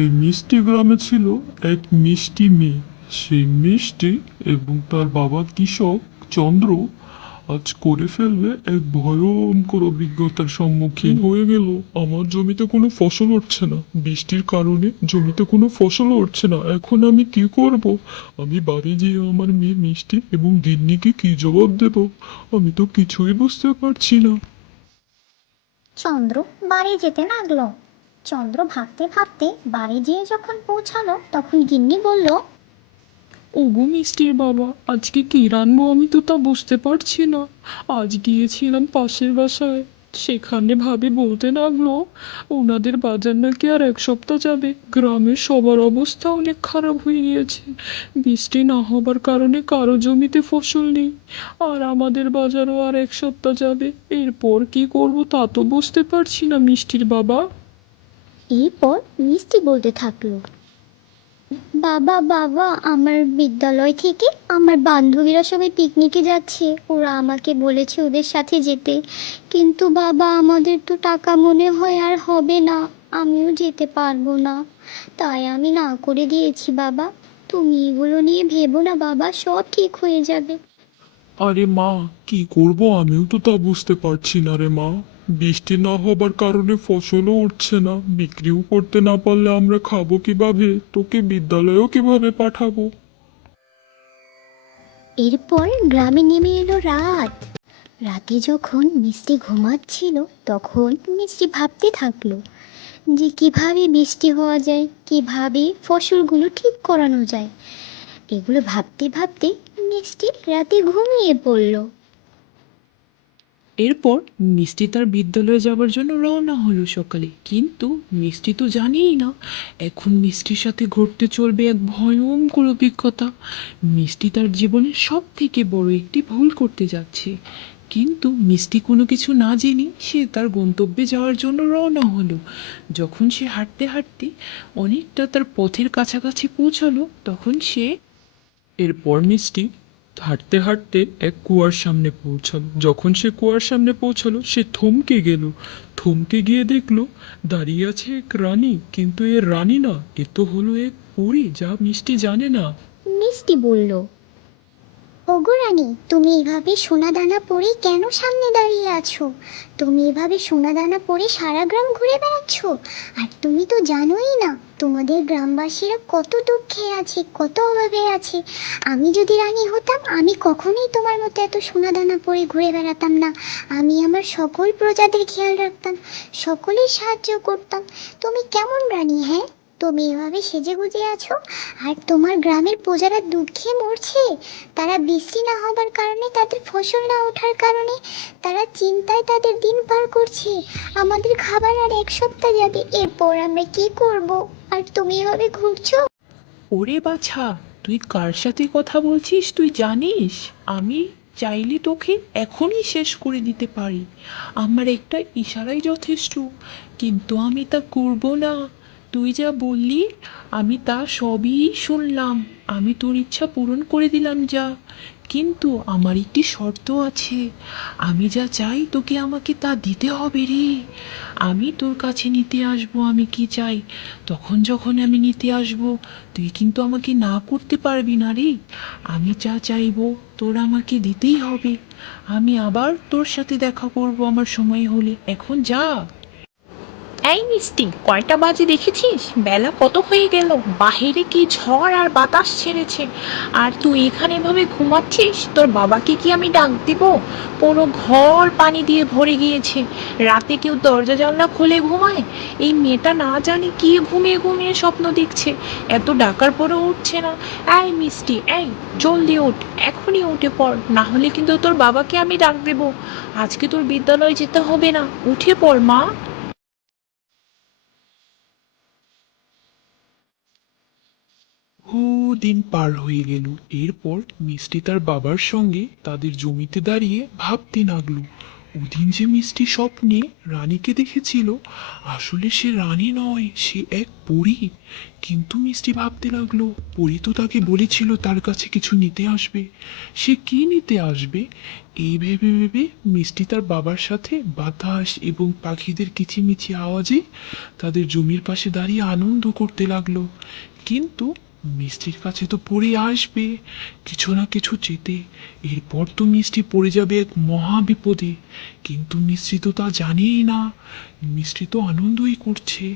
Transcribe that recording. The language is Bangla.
এই মিষ্টি গ্রামে ছিল এক মিষ্টি মেয়ে। সেই মিষ্টি এবং তার বাবা কৃষক চন্দ্র আজ করে ফেলবে এক ভয়ঙ্কর অভিজ্ঞতার সম্মুখীন হয়ে গেল। আমার জমিতে কোনো ফসল উঠছে না, বৃষ্টির কারণে জমিতে কোনো ফসল উঠছে না। এখন আমি কি করব? আমি বাড়ি যেয়ে আমার মেয়ে মিষ্টি এবং গিন্নিকে কি জবাব দেব? আমি তো কিছুই বুঝতে পারছি না। চন্দ্র বাড়ি যেতে লাগলো। চন্দ্র ভাবতে ভাবতে বাড়ি যেয়ে যখন পৌঁছালো তখন গিন্নি বলল, ওগো মিষ্টির বাবা, আজকে কি রান্নাবো আমি তো তা বুঝতে পারছি না। আজ গিয়েছিলাম পাশের বাসায়, সেখানে ভাবি বলতে লাগলো ওনাদের বাজার নাকি আর 1 সপ্তাহ যাবে। গ্রামের সবার অবস্থা অনেক খারাপ হয়ে গিয়েছে। বৃষ্টি না হবার কারণে কারো জমিতে ফসল নেই, আর আমাদের বাজারও আর 1 সপ্তাহ যাবে। এরপর কি করব তা তো বুঝতে পারছি না মিষ্টির বাবা। এরপর মিষ্টি বলতে থাকলো, বাবা বাবা, আমার বিদ্যালয় থেকে আমার বান্ধবীরা সবাই পিকনিকে যাচ্ছে। ওরা আমাকে বলেছে ওদের সাথে যেতে, কিন্তু বাবা আমাদের তো টাকা মনে হয় আর হবে না, আমিও যেতে পারবো না। তাই আমি না করে দিয়েছি বাবা। তুমি এগুলো নিয়ে ভেবো না বাবা, সব ঠিক হয়ে যাবে। আরে মা, কি করব আমিও তো তা বুঝতে পারছি না রে মা। বৃষ্টি না হবার কারণে ফসলও উঠছে না, বিক্রিও করতে না পারলে আমরা খাবো কিভাবে? তোকে বিদ্যালয়েও কিভাবে পাঠাবো? এরপর গ্রামে নেমে এলো রাত। রাতে যখন মিষ্টি ঘুমাচ্ছিল তখন মিষ্টি ভাবতে থাকলো যে কিভাবে বৃষ্টি হওয়া যায়, কিভাবে ফসলগুলো ঠিক করানো যায়। এগুলো ভাবতে ভাবতে মিষ্টি রাতে ঘুমিয়ে পড়ল। এরপর মিষ্টি তার বিদ্যালয়ে যাবার জন্য রওনা হলো সকালে, কিন্তু মিষ্টি তো জানেই না এখন মিষ্টির সাথে ঘটতে চলবে এক ভয়ঙ্কর অভিজ্ঞতা। মিষ্টি তার জীবনের সব থেকে বড় একটি ভুল করতে যাচ্ছে, কিন্তু মিষ্টি কোনো কিছু না জেনে সে তার গন্তব্যে যাওয়ার জন্য রওনা হলো। যখন সে হাঁটতে হাঁটতে অনেকটা তার পথের কাছাকাছি পৌঁছালো, তখন সে এরপর মিষ্টি হাঁটতে হাঁটতে এক কুয়ার সামনে পৌঁছালো। যখন সে কুয়ার সামনে পৌঁছালো সে থমকে গেল। থমকে গিয়ে দেখলো দাঁড়িয়ে আছে এক রানী, কিন্তু এ রানী না, এ তো হলো এক পরী, যা মিষ্টি জানে না। মিষ্টি বলল, ওগো রানী, তুমি এভাবে সোনাদানা পরে কেন সামনে দাঁড়িয়ে আছো? তুমি এভাবে সোনাদানা পরে সারা গ্রাম ঘুরে বেড়াচ্ছ, আর তুমি তো জানোই না তোমাদের গ্রামবাসীরা কত দুঃখে আছে, কত অভাবে আছে। আমি যদি রানী হতাম আমি কখনোই তোমার মতো এত সোনাদানা পরে ঘুরে বেড়াতাম না। আমি আমার সকল প্রজাদের খেয়াল রাখতাম, সকলের সাহায্য করতাম। তুমি কেমন রানী, হ্যাঁ? তুমি এভাবে সেজে গুজে আছো, আর তোমার গ্রামের প্রজারা দুঃখে মরছে। তারা বৃষ্টি না হবার কারণে, তাদের ফসল না ওঠার কারণে তারা চিন্তায় তাদের দিন পার করছে। আমাদের খাবার আর 1 সপ্তাহ যাবে, এরপর আমরা কি করব? আর তুমি এভাবে ঘুরছো। ওরে বাছা, তুই কার সাথে কথা বলছিস তুই জানিস? আমি চাইলে তোকে এখনই শেষ করে দিতে পারি। আমার একটা ইশারাই যথেষ্ট, কিন্তু আমি তা করব না। তুই যা বললি আমি তা সবই শুনলাম, আমি তোর ইচ্ছা পূরণ করে দিলাম যা। কিন্তু আমার একটি শর্ত আছে, আমি যা চাই তোকে আমাকে তা দিতে হবে রে। আমি তোর কাছে নিতে আসবো আমি কি চাই, তখন যখন আমি নিতে আসবো তুই কিন্তু আমাকে না করতে পারবি না রে। আমি যা চাইবো তোর আমাকে দিতেই হবে। আমি আবার তোর সাথে দেখা করব আমার সময় হলে, এখন যা। এই মিষ্টি, কয়টা বাজে দেখেছিস? বেলা কত হয়ে গেল, বাহিরে কি ঝড় আর বাতাস ছেড়েছে, আর তুই এখানে এভাবে ঘুমাচ্ছিস? তোর বাবাকে কি আমি ডাক দিব? পুরো ঘর পানি দিয়ে ভরে গিয়েছে। রাতে কেউ দরজা জানলা খুলে ঘুমায়? এই মেয়েটা না জানি কি ঘুমিয়ে ঘুমিয়ে স্বপ্ন দেখছে, এত ডাকার পরেও উঠছে না। এই মিষ্টি, এই জলদি ওঠ, এখনই উঠে পড়, না হলে কিন্তু তোর বাবাকে আমি ডাক দেব। আজকে তোর বিদ্যালয় যেতে হবে না, উঠে পড় মা। দিন পার হয়ে গেল। এরপর মিষ্টি তার বাবার সঙ্গে তাদের জমিতে দাঁড়িয়ে ভাবতে লাগলো। ওদিন যে মিষ্টি স্বপ্নে রানীকে দেখেছিল, আসলে সে রানী নয়, সে এক পরী। কিন্তু মিষ্টি ভাবতে লাগলো, পরী তো তাকে বলেছিল তার কাছে কিছু নিতে আসবে, সে কি নিতে আসবে? এই ভেবে ভেবে মিষ্টি তার বাবার সাথে বাতাস এবং পাখিদের কিচিমিচি আওয়াজে তাদের জমির পাশে দাঁড়িয়ে আনন্দ করতে লাগলো। কিন্তু মিষ্টির কাছে তো পড়ে আসবে কিছু না কিছু চেতে, এরপর তো মিষ্টি পড়ে যাবে এক মহা বিপদে। কিন্তু মিষ্টি তো তা জানেই না, মিষ্টি তো আনন্দই করছে।